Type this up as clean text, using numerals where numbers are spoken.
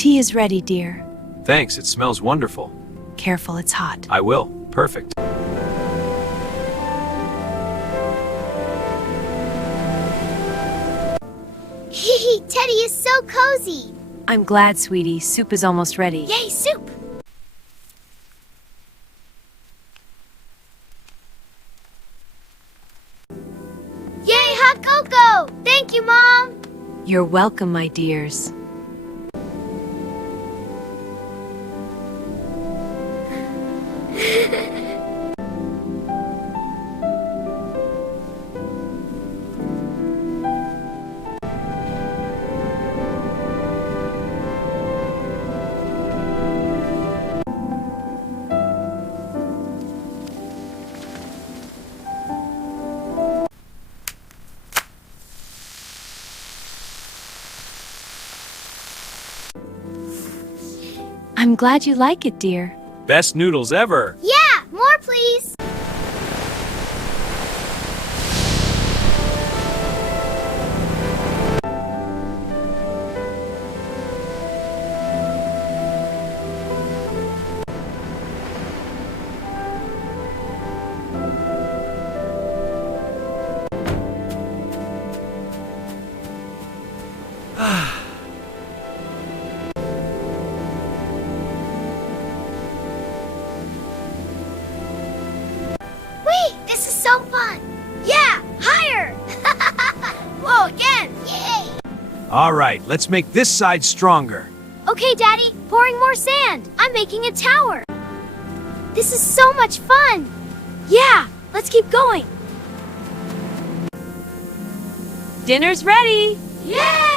tea is ready, dear. Thanks, it smells wonderful. Careful, it's hot. I will. Perfect. Hehe, Teddy is so cozy. I'm glad, sweetie. Soup is almost ready. Yay, soup! Yay, hot cocoa! Thank you, Mom! You're welcome, my dears. I'm glad you like it, dear. Best noodles ever. Yeah, more please! Wait, this is so fun! Yeah, higher! Whoa, again! Yay! All right, let's make this side stronger. Okay, Daddy, pouring more sand. I'm making a tower. This is so much fun! Yeah, let's keep going. Dinner's ready! Yay!